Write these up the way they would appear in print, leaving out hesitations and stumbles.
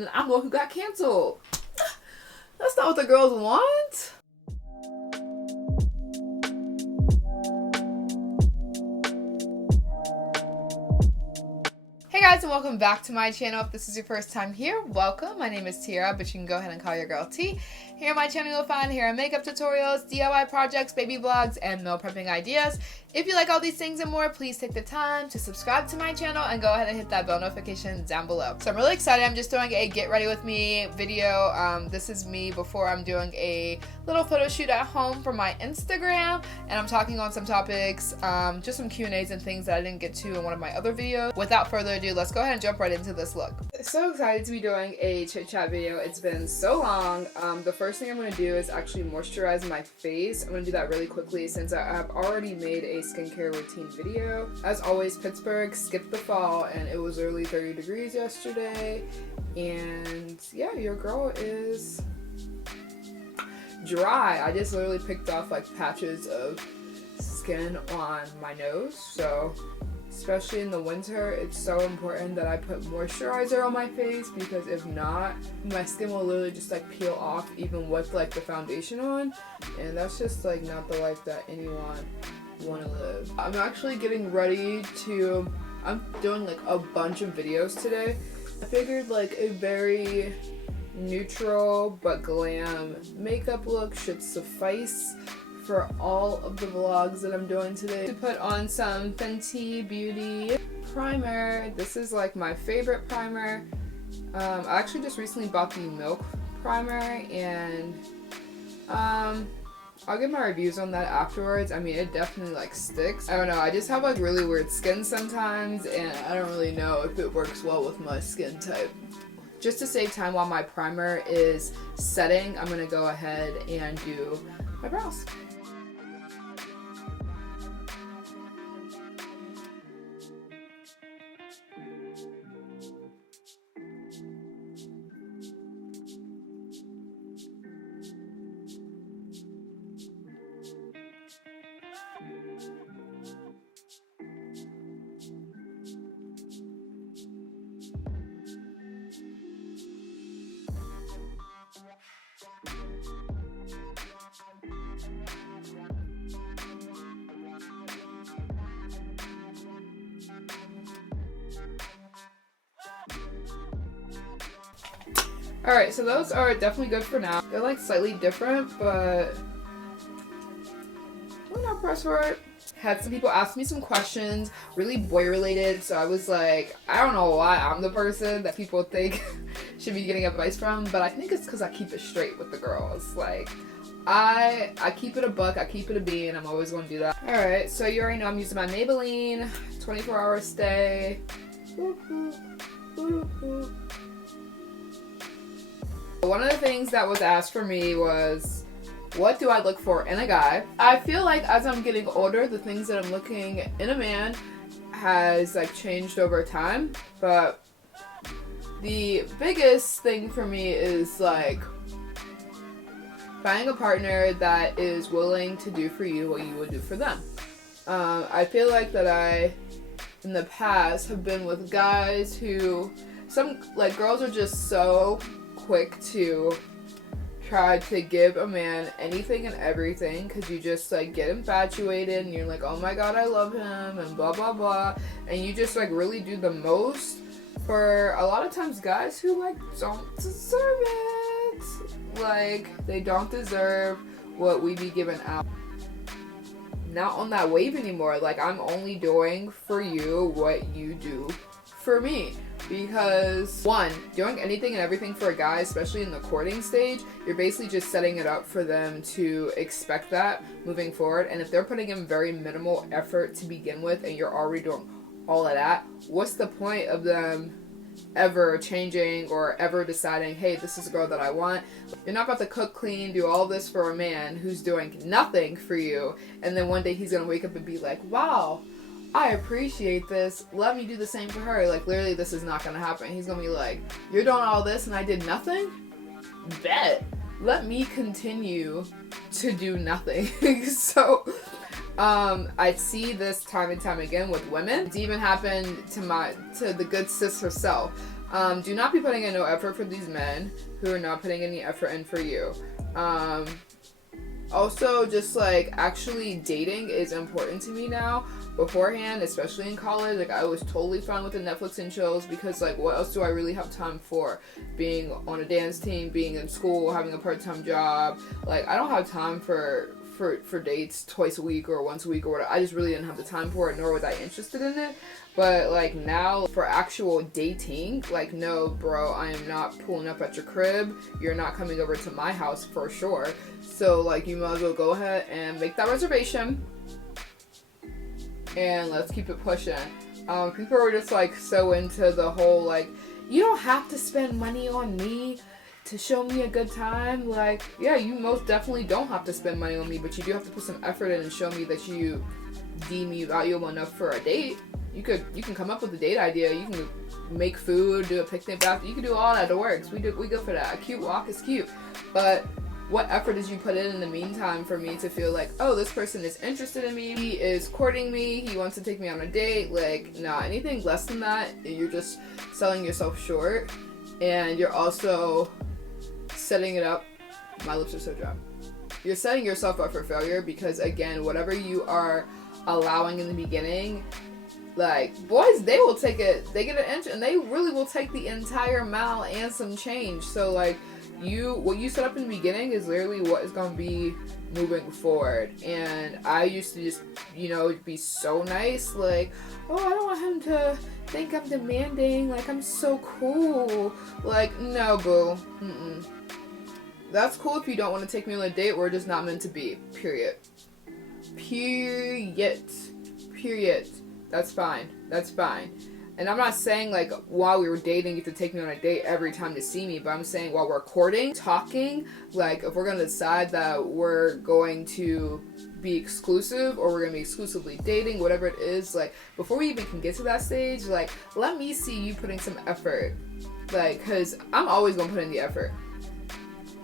and then I'm the one who got canceled. That's not what the girls want. Hey guys, and welcome back to my channel. If this is your first time here, welcome. My name is Tierra, but you can go ahead and call your girl T. Here on my channel you'll find hair and makeup tutorials, DIY projects, baby vlogs, and meal prepping ideas. If you like all these things and more, please take the time to subscribe to my channel and go ahead and hit that bell notification down below. So I'm really excited. I'm just doing a get ready with me video. This is me before I'm doing a little photo shoot at home for my Instagram, and I'm talking on some topics, just some Q&As and things that I didn't get to in one of my other videos. Without further ado, let's go ahead and jump right into this look. So excited to be doing a chit chat video. It's been so long. The first thing I'm going to do is actually moisturize my face. I'm going to do that really quickly since I have already made a skincare routine video. As always, Pittsburgh skipped the fall and it was early 30 degrees yesterday, and yeah, your girl is dry. I just literally picked off like patches of skin on my nose, so especially in the winter, it's so important that I put moisturizer on my face, because if not, my skin will literally just like peel off even with like the foundation on, and that's just like not the life that anyone want to live. I'm actually getting ready to, I'm doing like a bunch of videos today. I figured like a very neutral but glam makeup look should suffice for all of the vlogs that I'm doing today. To put on some Fenty Beauty primer. This is like my favorite primer. I actually just recently bought the Milk primer, and I'll give my reviews on that afterwards. I mean, it definitely like sticks. I don't know, I just have like really weird skin sometimes, and I don't really know if it works well with my skin type. Just to save time while my primer is setting, I'm gonna go ahead and do my brows. Alright, so those are definitely good for now. They're like slightly different, but I'm not pressed for it. Had some people ask me some questions, really boy related, so I was like, I don't know why I'm the person that people think should be getting advice from, but I think it's because I keep it straight with the girls. Like, I keep it a buck, I keep it a bean, I'm always going to do that. Alright, so you already know I'm using my Maybelline 24-hour stay. One of the things that was asked for me was, what do I look for in a guy? I feel like as I'm getting older, the things that I'm looking in a man has like changed over time, but the biggest thing for me is like finding a partner that is willing to do for you what you would do for them. I feel like that I, in the past, have been with guys who, some like girls are just so quick to try to give a man anything and everything, because you just like get infatuated and you're like, oh my god, I love him and blah blah blah, and you just like really do the most for a lot of times guys who like don't deserve it. Like, they don't deserve what we be giving out. Not on that wave anymore. Like, I'm only doing for you what you do for me. Because, one, doing anything and everything for a guy, especially in the courting stage, you're basically just setting it up for them to expect that moving forward. And if they're putting in very minimal effort to begin with and you're already doing all of that, what's the point of them ever changing or ever deciding, hey, this is a girl that I want? You're not about to cook, clean, do all this for a man who's doing nothing for you, and then one day he's gonna wake up and be like, wow, I appreciate this, let me do the same for her. Like, literally, this is not gonna happen. He's gonna be like, you're doing all this and I did nothing? Bet. Let me continue to do nothing. So I see this time and time again with women. It's even happened to the good sis herself. Do not be putting in no effort for these men who are not putting any effort in for you. Also, just like actually dating is important to me now. Beforehand, especially in college, like I was totally fine with the Netflix and chills because like what else do I really have time for? Being on a dance team, being in school, having a part-time job. Like I don't have time for dates twice a week or once a week or whatever. I just really didn't have the time for it, nor was I interested in it. But like now for actual dating, like no bro, I am not pulling up at your crib. You're not coming over to my house for sure. So like you might as well go ahead and make that reservation and let's keep it pushing. People are just like so into the whole like, you don't have to spend money on me to show me a good time. Like, yeah, you most definitely don't have to spend money on me, but you do have to put some effort in and show me that you deem me valuable enough for a date. You can come up with a date idea. You can make food, do a picnic basket. You can do all that. It works. We go for that. A cute walk is cute, but what effort did you put in the meantime for me to feel like, oh, this person is interested in me, he is courting me, he wants to take me on a date? Like, nah, anything less than that, you're just selling yourself short, and you're also setting it up. My lips are so dry. You're setting yourself up for failure because, again, whatever you are allowing in the beginning, like, boys, they will take it, they get an inch, and they really will take the entire amount and some change. So, like, what you set up in the beginning is literally what is going to be moving forward. And I used to just, be so nice, like, oh, I don't want him to think I'm demanding, like, I'm so cool. Like, no, boo. That's cool if you don't want to take me on a date. We're just not meant to be. Period. That's fine. And I'm not saying, like, while we were dating, you have to take me on a date every time to see me. But I'm saying while we're courting, talking, like, if we're going to decide that we're going to be exclusive or we're going to be exclusively dating, whatever it is, like, before we even can get to that stage, like, let me see you putting some effort. Like, because I'm always going to put in the effort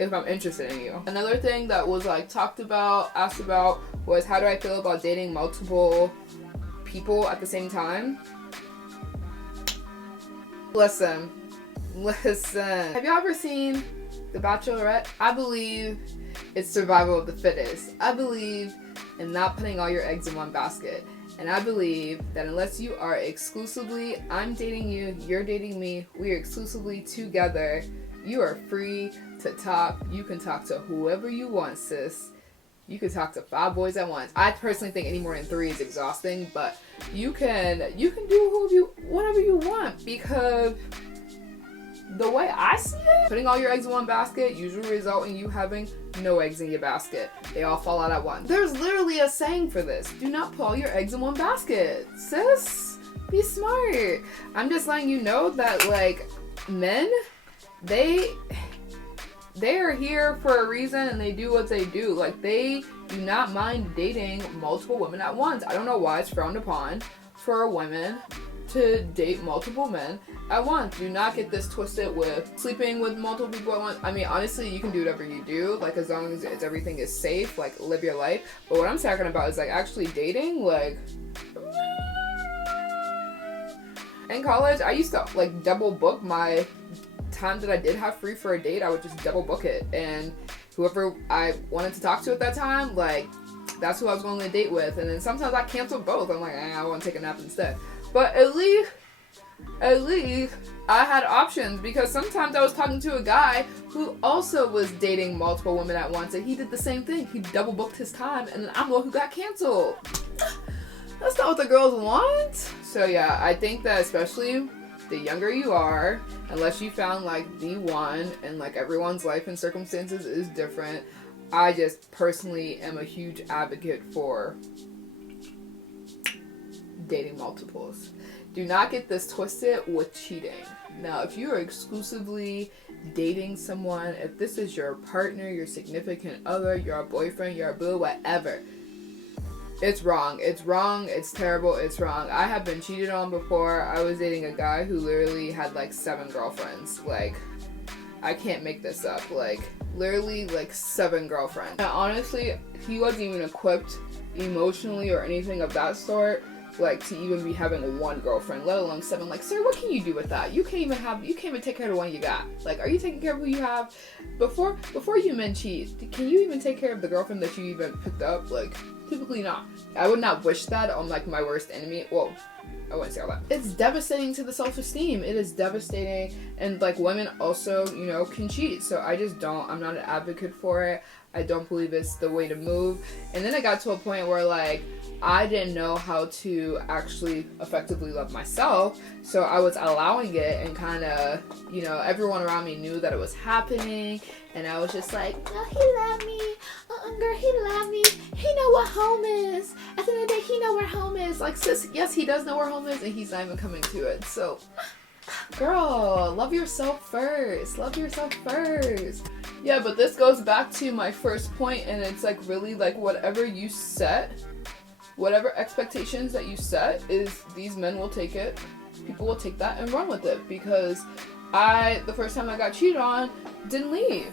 if I'm interested in you. Another thing that was, like, asked about, was how do I feel about dating multiple people at the same time? Listen. Have y'all ever seen The Bachelorette? I believe it's survival of the fittest. I believe in not putting all your eggs in one basket. And I believe that unless you are exclusively, I'm dating you, you're dating me, we are exclusively together, you are free to talk. You can talk to whoever you want, sis. You can talk to 5 boys at once. I personally think any more than 3 is exhausting, but you can do whatever you want, because the way I see it, putting all your eggs in one basket usually result in you having no eggs in your basket. They all fall out at once. There's literally a saying for this. Do not put all your eggs in one basket. Sis, be smart. I'm just letting you know that, like, men, they are here for a reason and they do what they do. Like, they do not mind dating multiple women at once. I don't know why it's frowned upon for women to date multiple men at once. Do not get this twisted with sleeping with multiple people at once. I mean, honestly, you can do whatever you do, like, as long as everything is safe, like, live your life. But what I'm talking about is, like, actually dating, like, in college, I used to, like, double book my time that I did have free for a date. I would just double book it, and whoever I wanted to talk to at that time, like, that's who I was going on a date with. And then sometimes I canceled both. I'm like, I want to take a nap instead. But at least I had options, because sometimes I was talking to a guy who also was dating multiple women at once, and he did the same thing. He double booked his time, and then I'm the one who got canceled. That's not what the girls want. So yeah, I think that especially the younger you are, unless you found, like, the one, and, like, everyone's life and circumstances is different, I just personally am a huge advocate for dating multiples. Do not get this twisted with cheating. Now, if you are exclusively dating someone, if this is your partner, your significant other, your boyfriend, your boo, whatever, it's wrong. It's wrong. It's terrible. It's wrong. I have been cheated on before. I was dating a guy who literally had, like, 7 girlfriends. Like, I can't make this up. Like, literally, like, 7 girlfriends. And honestly, he wasn't even equipped emotionally or anything of that sort like to even be having one girlfriend, let alone 7. Like, sir, what can you do with that? You can't even take care of the one you got. Like, are you taking care of who you have? Before you men cheat, can you even take care of the girlfriend that you even picked up? Like, typically not. I would not wish that on like my worst enemy. Well, I wouldn't say all that. It's devastating to the self-esteem. It is devastating. And like, women also, you know, can cheat. So I'm not an advocate for it. I don't believe it's the way to move. And then it got to a point where like, I didn't know how to actually effectively love myself. So I was allowing it, and kind of, you know, everyone around me knew that it was happening. And I was just like, no, he loved me. Girl, he loved me. He know what home is. At the end of the day, he know where home is. Like, sis, yes, he does know where home is, and he's not even coming to it. So, girl, love yourself first. Love yourself first. Yeah, but this goes back to my first point, and it's like really like whatever you set, whatever expectations that you set, is these men will take it. People will take that and run with it, because the first time I got cheated on, didn't leave.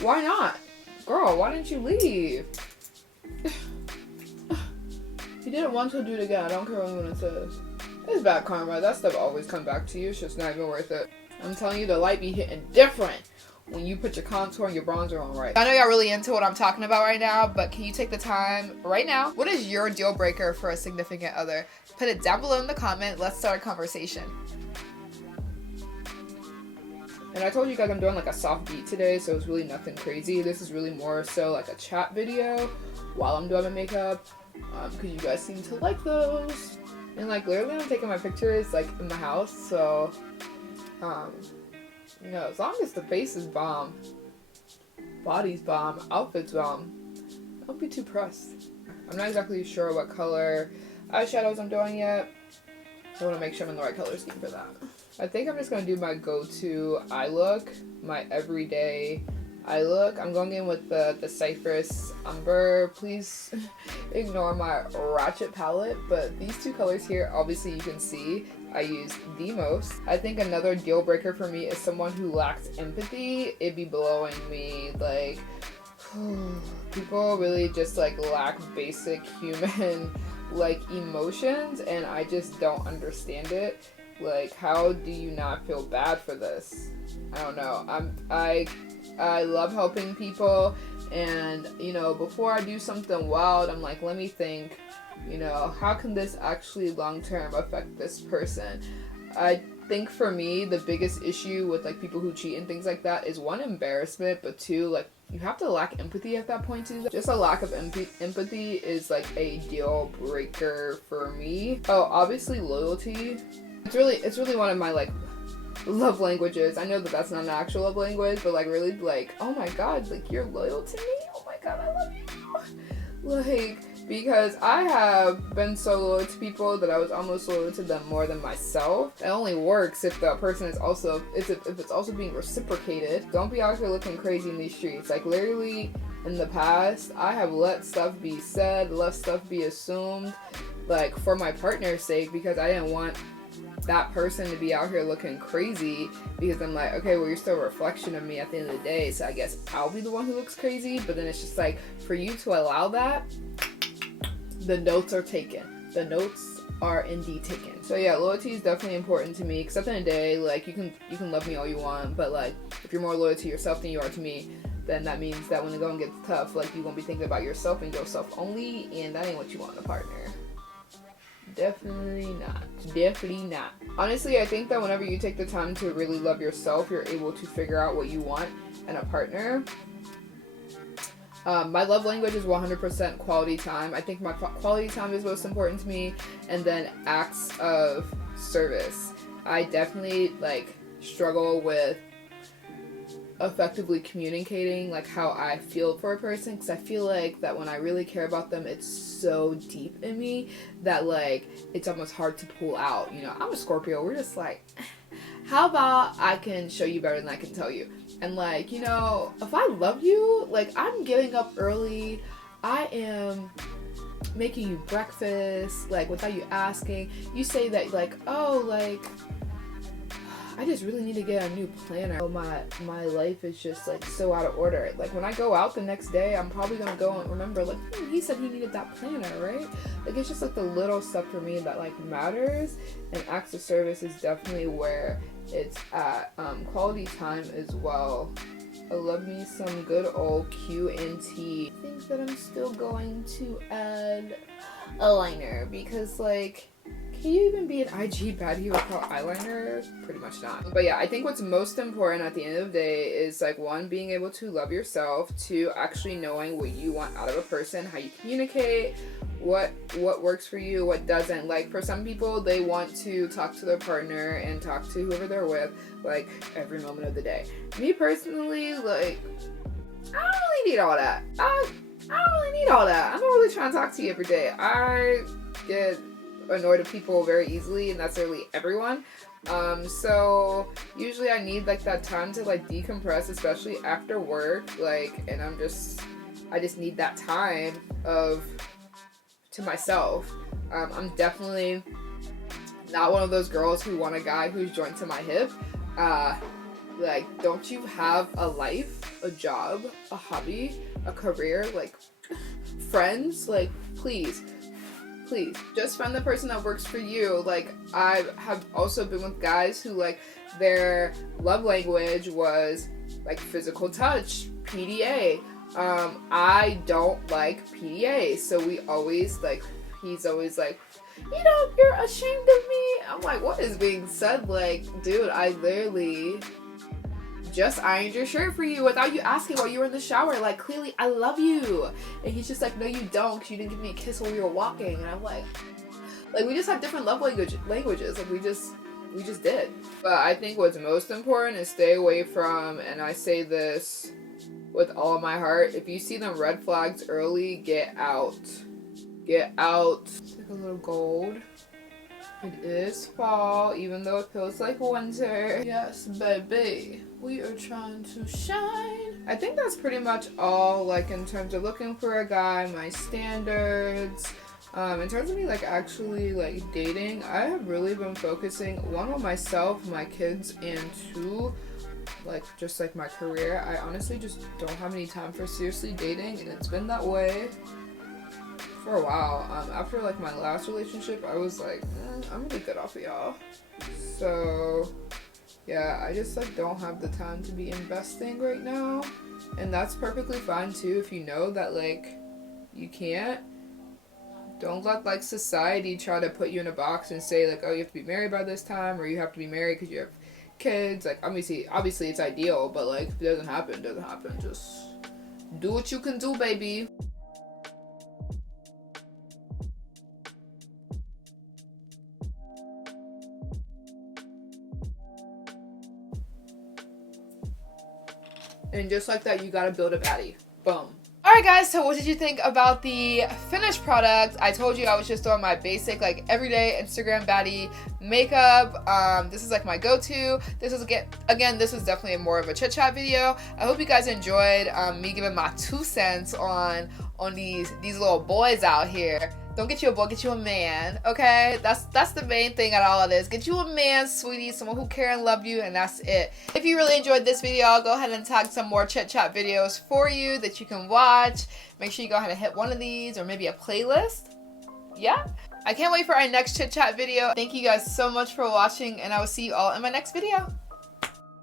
Why not? Girl, why didn't you leave? You did it once, he'll do it again. I don't care what anyone says. It's bad karma. That stuff always comes back to you. It's just not even worth it. I'm telling you, the light be hitting different when you put your contour and your bronzer on right. I know y'all really into what I'm talking about right now, but can you take the time right now? What is your deal breaker for a significant other? Put it down below in the comment. Let's start a conversation. And I told you guys I'm doing like a soft beat today, so it's really nothing crazy. This is really more so like a chat video while I'm doing my makeup, because you guys seem to like those. And like literally I'm taking my pictures like in my house, so you know, as long as the face is bomb, body's bomb, outfit's bomb, don't be too pressed. I'm not exactly sure what color eyeshadows I'm doing yet. I want to make sure I'm in the right color scheme for that. I think I'm just going to do my go-to eye look, my everyday eye look. I'm going in with the Cypress Umber. Please ignore my ratchet palette, but these two colors here, obviously you can see I use the most. I think another deal breaker for me is someone who lacks empathy. It'd be blowing me, like, people really just like lack basic human like emotions, and I just don't understand it. Like, how do you not feel bad for this? I don't know. I love helping people, and you know, before I do something wild, I'm like, let me think, you know, how can this actually long term affect this person? I think for me, the biggest issue with like people who cheat and things like that is, one, embarrassment, but two, like, you have to lack empathy at that point too. Just a lack of empathy is like a deal breaker for me. Oh, obviously loyalty. It's really one of my like love languages. I know that that's not an actual love language, but like really like, oh my god, like you're loyal to me? Oh my god, I love you. Like, because I have been so loyal to people that I was almost loyal to them more than myself. It only works if the person is also, if it's also being reciprocated. Don't be out here looking crazy in these streets. Like, literally in the past, I have let stuff be said, let stuff be assumed, like for my partner's sake, because I didn't want that person to be out here looking crazy, because I'm like, okay, well, you're still a reflection of me at the end of the day, so I guess I'll be the one who looks crazy. But then it's just like, for you to allow that, the notes are taken. The notes are indeed taken. So yeah, loyalty is definitely important to me, because at the end of the day, like, you can love me all you want, but like, if you're more loyal to yourself than you are to me, then that means that when the going gets tough, like, you're gonna be thinking about yourself and yourself only, and that ain't what you want in a partner. Definitely not. Definitely not. Honestly, I think that whenever you take the time to really love yourself, you're able to figure out what you want in a partner. My love language is 100% quality time. I think my quality time is most important to me, and then acts of service. I definitely like struggle with effectively communicating like how I feel for a person, because I feel like that when I really care about them, it's so deep in me that like it's almost hard to pull out. You know, I'm a Scorpio. We're just like, how about I can show you better than I can tell you? And like, you know, if I love you, like, I'm getting up early, I am making you breakfast, like, without you asking. You say that, like, oh, like, I just really need to get a new planner. My life is just like so out of order. Like when I go out the next day, I'm probably gonna go and remember like, he said he needed that planner, right? Like it's just like the little stuff for me that like matters, and acts of service is definitely where it's at. Quality time as well. I love me some good old Q&T. I think that I'm still going to add a liner because like, can you even be an IG baddie without eyeliner? Pretty much not. But yeah, I think what's most important at the end of the day is like, one, being able to love yourself, two, actually knowing what you want out of a person, how you communicate, what works for you, what doesn't. Like for some people, they want to talk to their partner and talk to whoever they're with like every moment of the day. Me personally, like, I don't really need all that. I don't really need all that. I'm not really trying to talk to you every day. I get annoyed at people very easily, and that's really everyone. So usually I need like that time to like decompress, especially after work, like, and I just need that time to myself. I'm definitely not one of those girls who want a guy who's joined to my hip. Like, don't you have a life, a job, a hobby, a career, like friends? Like, please, just find the person that works for you. Like, I have also been with guys who like their love language was like physical touch, PDA. I don't like PDA, so we always like, he's always like, you know, you're ashamed of me. I'm like, what is being said? Like, dude, I literally just ironed your shirt for you without you asking while you were in the shower. Like, clearly I love you. And he's just like, no you don't, because you didn't give me a kiss while we were walking. And I'm like we just have different love languages. Like we just did. But I think what's most important is stay away from, and I say this with all of my heart, if you see them red flags early, get out. Get out. It's like a little gold. It is fall, even though it feels like winter. Yes, baby. We are trying to shine. I think that's pretty much all, like, in terms of looking for a guy, my standards. In terms of me, like, actually, like, dating, I have really been focusing, one, on myself, my kids, and two, like, just, like, my career. I honestly just don't have any time for seriously dating, and it's been that way for a while. After like my last relationship, I was like, I'm really good off of y'all. So yeah, I just like don't have the time to be investing right now, and that's perfectly fine too. If you know that like you can't, don't let like society try to put you in a box and say like, oh, you have to be married by this time, or you have to be married because you have kids. Like obviously it's ideal, but like if it doesn't happen, just do what you can do, baby. And just like that, you gotta build a baddie. Boom. Alright guys, so what did you think about the finished product? I told you I was just throwing my basic, like, everyday Instagram baddie makeup. This is like my go-to. This was this was definitely more of a chit chat video. I hope you guys enjoyed me giving my 2 cents on these little boys out here. Don't get you a boy, get you a man, okay? That's the main thing out of all of this. Get you a man, sweetie, someone who care and love you, and that's it. If you really enjoyed this video, I'll go ahead and tag some more chit chat videos for you that you can watch. Make sure you go ahead and hit one of these or maybe a playlist. Yeah? I can't wait for our next chit chat video. Thank you guys so much for watching, and I will see you all in my next video.